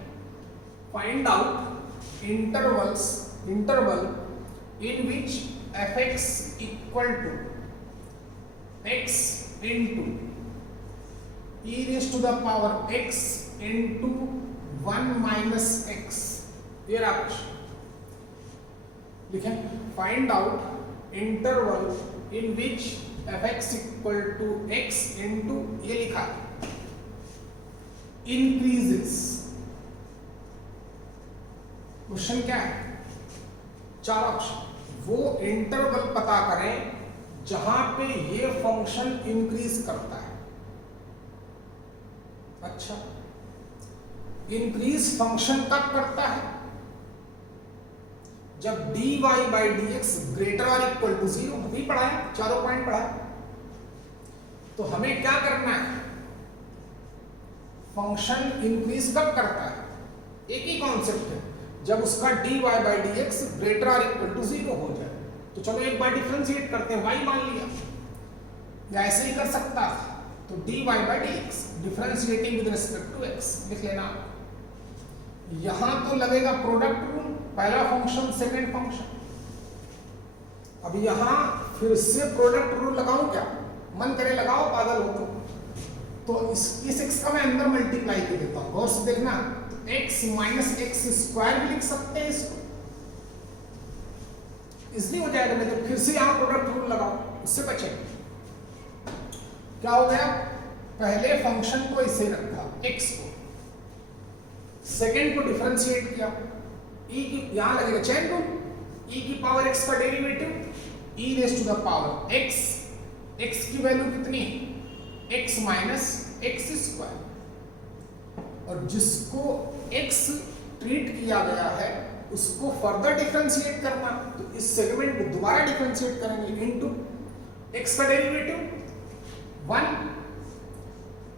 find out interval in which fx equal to x into e raised to the power x into 1 minus x। ये रहा क्वेश्चन, लिखें find out interval in which fx equal to x into, ये लिखा इंक्रीजेस। क्वेश्चन क्या है, 4 option. वो interval पता करें जहां पे ये फंक्शन इंक्रीज करता है। अच्छा, इंक्रीज फंक्शन कब करता है, जब dy by dx ग्रेटर और इक्वल टू 0। अभी पढ़ाया, चारों पॉइंट पढ़ाया। तो हमें क्या करना है, फंक्शन इंक्रीज कब करता है, एक ही कॉन्सेप्ट है, जब उसका dy by dx ग्रेटर और इक्वल टू 0 हो जाए। तो चलो एक बार डिफरेंशिएट करते हैं, y मान लिया, या ऐसे ही कर सकता था, तो dy by dx differentiating with respect to x लिख लेना। यहां तो लगेगा प्रोडक्ट रूल, पहला फंक्शन सेकंड फंक्शन। अब यहां फिर से प्रोडक्ट रूल लगाऊं क्या? मन करे लगाओ, पागल हो तो इस x का मैं अंदर मल्टीप्लाई कर देता हूं, गौर से देखना। तो x माइनस एक्स स्क्वायर भी लिख सकते हैं इसको, इसलिए हो जाएगा। नहीं तो फिर से यहां प्रोडक्ट रूल लगाओ, उससे बचेंगे। क्या हो गया? पहले फंक्शन को इसे रखा x को, सेकंड को डिफरेंशिएट किया, e की यहां लगेगा चेन रूल, e की पावर x का derivative e raise to the power x, x की वैल्यू कितनी है? x minus x square. और जिसको x ट्रीट किया गया है उसको फर्दर डिफरेंशिएट करना, तो इस सेगमेंट को दोबारा डिफरेंशिएट करेंगे इनटू x का डेरिवेटिव 1,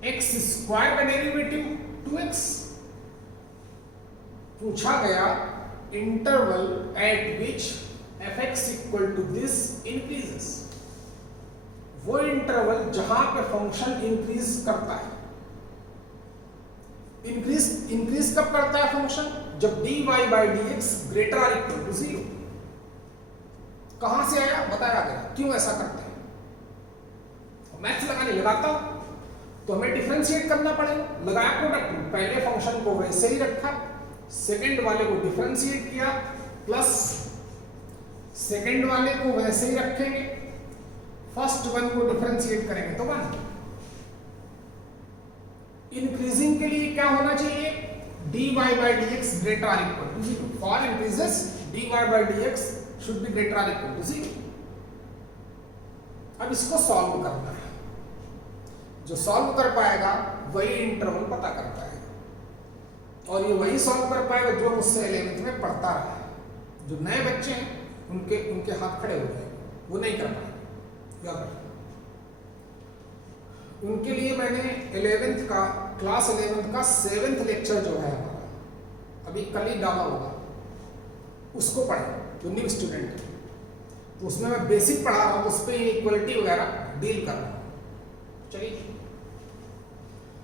एक्स स्क्वायर का डेरिवेटिव 2x। पूछा गया interval at which fx equal to this increases, वो इंटरवल जहां पे फंक्शन इंक्रीज करता है। इंक्रीज कब करता है फंक्शन? जब dy by dx greater or equal to 0। कहां से आया? बताया गया। क्यों ऐसा करते हैं? मैथ्स लगाने लगाता हूं तो हमें डिफरेंशिएट करना पड़ेगा। लगाया प्रोडक्ट रूल, पहले फंक्शन को वैसे ही रखा, सेकंड वाले को डिफरेंशिएट किया, प्लस सेकंड वाले को वैसे ही रखेंगे, फर्स्ट वन को डिफरेंशिएट करेंगे तो 1। इंक्रीजिंग के लिए क्या होना चाहिए? dy by dx greater or equal to 0. For increases dy by dx should be greater or equal to 0. अब इसको सॉल्व करना है, जो सॉल्व कर पाएगा वही इंटरवल पता कर पाएगा, और ये वही सॉल्व कर पाएगा जो मुझसे 11th में पढ़ता रहा है। जो नए बच्चे हैं उनके हाथ खड़े हो जाएंगे, वो नहीं कर पाएंगे। याद रखो, उनके लिए मैंने 11th का क्लास 11th का 7th लेक्चर जो है हमारा अभी कल ही डाला होगा, उसको पढ़े जो न्यू स्टूडेंट है। तो उसमें मैं बेसिक पढ़ा रहा हूँ, तो उस पर इक्वलिटी वगैरह डील कर रहा हूँ। चलिए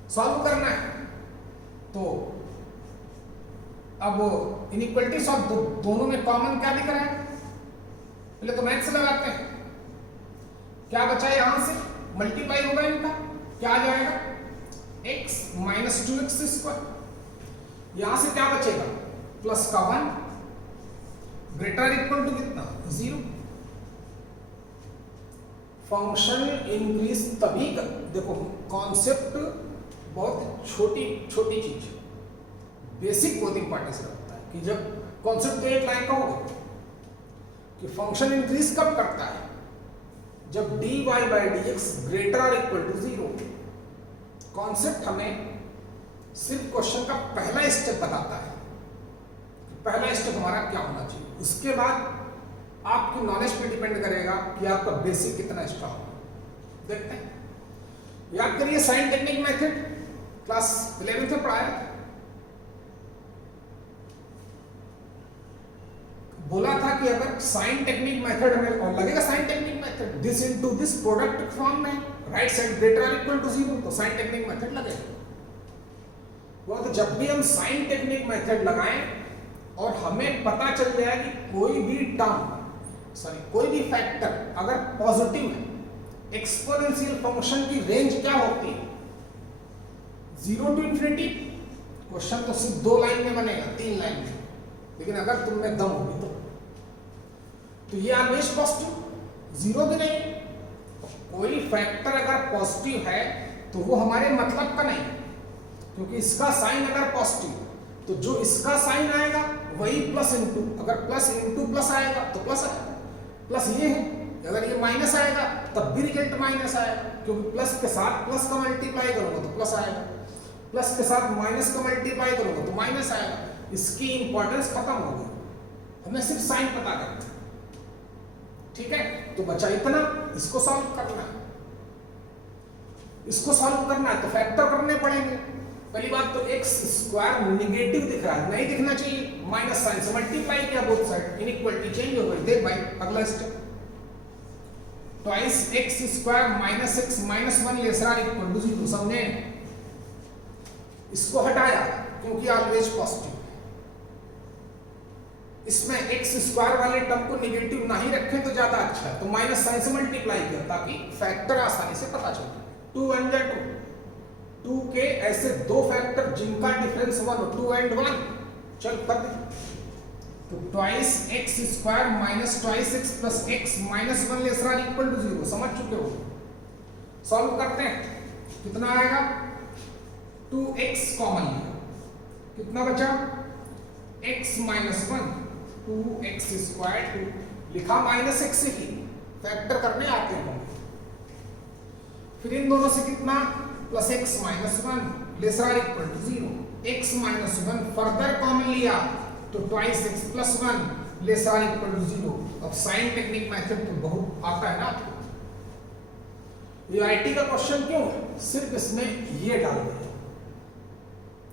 सॉल्व करना है, तो अब इनइक्वलिटी सॉल्व, दोनों में कॉमन क्या दिख रहा है? पहले तो मैथ्स लगाते हैं। क्या बचा यहां से? मल्टीप्लाई होगा इनका, क्या आ जाएगा? x minus 2x square. यहां से क्या बचेगा? प्लस का 1 ग्रेटर इक्वल टू कितना? 0। फंक्शन इंक्रीज तभी कर, देखो कॉन्सेप्ट बहुत छोटी चीज है, बेसिक बहुत इंपॉर्टेंस रखता है कि जब कॉन्सेप्ट तो एक लाइन का होगा कि फंक्शन इंक्रीज कब करता है? जब dy by dx ग्रेटर और इक्वल टू 0। कॉन्सेप्ट हमें सिर्फ क्वेश्चन का पहला स्टेप बताता है, पहला स्टेप हमारा क्या होना चाहिए। उसके बाद आपकी नॉलेज पे डिपेंड करेगा कि आपका बेसिक कितना स्ट्रांग है। देखते हैं, याद करिए sign technique method class 11th में पढ़ाया था। बोला था कि अगर साइन टेक्निक मेथड हमें और लगेगा sign technique method this into this product form में राइट साइड ग्रेटर और इक्वल टू 0, तो साइन टेक्निक मेथड लगेगा। वो तो जब भी हम साइन टेक्निक मेथड लगाएं और हमें पता चल जाए कि कोई भी टर्म कोई भी फैक्टर अगर पॉजिटिव है, एक्सपोनेंशियल फंक्शन की रेंज क्या होती है? 0 टू इंफिनिटी। क्वेश्चन तो सिर्फ 2 लाइन में बनेगा, 3 लाइन में, लेकिन अगर तुम में दम होगी तो ये ऑलवेज पॉजिटिव, 0 भी नहीं। कोई फैक्टर अगर पॉजिटिव है तो वो हमारे मतलब का नहीं, क्योंकि इसका साइन अगर पॉजिटिव तो जो इसका साइन आएगा वही प्लस इंटू, अगर प्लस इंटू प्लस आएगा तो प्लस आएगा। प्लस ये है, अगर ये माइनस आएगा तब भी रिजल्ट माइनस आएगा, क्योंकि प्लस के साथ प्लस का मल्टीप्लाई करूंगा तो प्लस आएगा, प्लस के साथ माइनस का मल्टीप्लाई करूंगा तो माइनस आएगा। इसकी इंपॉर्टेंस खत्म हो गई, हमें सिर्फ साइन पता करना है। ठीक है, तो बचा इतना, इसको सॉल्व करना है। इसको सॉल्व करना है तो फैक्टर करने पड़ेंगे। पहली बात तो एक्स स्क्वायर निगेटिव दिख रहा है, नहीं दिखना चाहिए, माइनस साइन से मल्टीप्लाई किया बोथ साइड, इनइक्वालिटी चेंज हो गई। देख भाई अगला step, twice x square minus x minus 1 lesser or equal to 0। समझे? इसको हटाया क्योंकि ऑलवेज पॉजिटिव। इसमें एक्स स्क्वायर वाले टर्म को निगेटिव नहीं रखें तो ज्यादा अच्छा है, तो माइनस साइन से मल्टीप्लाई किया ताकि फैक्टर आसानी से पता चले। 2 1 जा 2 के ऐसे दो फैक्टर जिनका डिफरेंस 1 हो, 2 and 1 चल कर दे। तो twice x square minus twice x plus x minus 1 lesser or equal to 0। समझ चुके हो? सॉल्व करते हैं। कितना आएगा? 2x कॉमन लिया, कितना बचा? x माइनस 1 2x स्क्वायर 2 लिखा माइनस एक्स से ही फैक्टर करने आते हैं। फिर इन दोनों से कितना? Plus x minus 1 lesser or equal to 0। x minus 1 further common लिया तो twice x plus 1 lesser or equal to 0। अब साइन टेक्निक मेथड तो बहुत आता है ना आपको। ये आईटी का क्वेश्चन क्यों है? सिर्फ इसमें ये डाल दिया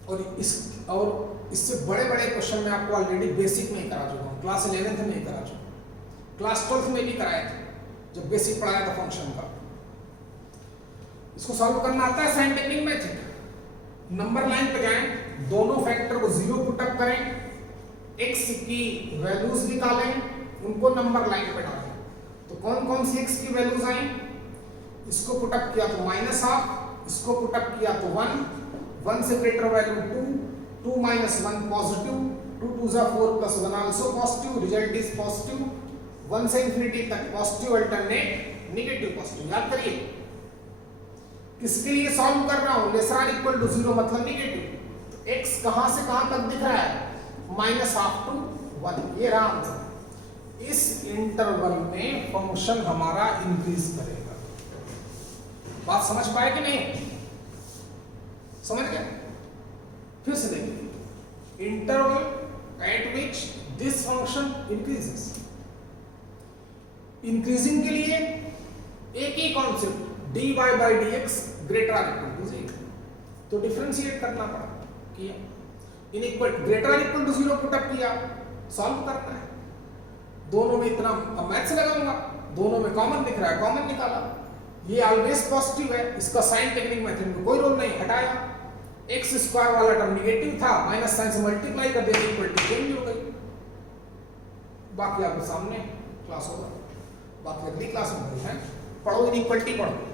और इससे बड़े बड़े क्वेश्चन में आपको ऑलरेडी बेसिक में ही करा चुका हूँ, क्लास 11th में ही करा चुका, क्लास 12th में भी कराया था जब बेसिक पढ़ाया था फंक्शन का। इसको सॉल्व करना आता है sign technique method. Number line पे जाएं, दोनों फैक्टर को 0 पुटअप करें, x की वैल्यूज निकालें, उनको नंबर लाइन पे डालें। तो कौन कौन सी x की वैल्यूज आई? इसको पुटअप किया तो माइनस हाफ, इसको पुटअप किया तो 1, 1 से greater value 2, 2 minus 1 positive, 2 2s are 4 plus 1 also positive, result is positive, 1 से इंफिनिटी तक पॉजिटिव अल्टरनेट नेगेटिव पॉजिटिव। याद करिए किसके लिए सॉल्व कर रहा हूं? लेसर आर इक्वल टू 0 मतलब नेगेटिव। तो x कहां से कहां तक दिख रहा है? Minus half to 1। ये रहा आंसर। इस इंटरवल में फंक्शन हमारा इंक्रीज करेगा। बात समझ पाए कि नहीं? समझ गए? फिर से देखिए, interval at which this function increases. Increasing के लिए एक ही concept dy by dx greater or equal to 0, तो डिफरेंशिएट करना पड़ा, किया। Inequal greater or equal to 0 put up किया, सॉल्व करना है। दोनों में इतना अब मैथ से लगाऊंगा, दोनों में कॉमन दिख रहा है, कॉमन निकाला। ये ऑलवेज पॉजिटिव है, इसका साइन टेक्निक मेथड में कोई रोल नहीं, हटाया। एक्स स्क्वायर वाला टर्म निगेटिव था, माइनस साइन से मल्टीप्लाई कर देते इक्वलिटी चेंज हो गई। बाकी आपके सामने क्लास होगा, बाकी अगली क्लास में है। पढ़ो, इनइक्वलिटी पढ़ो।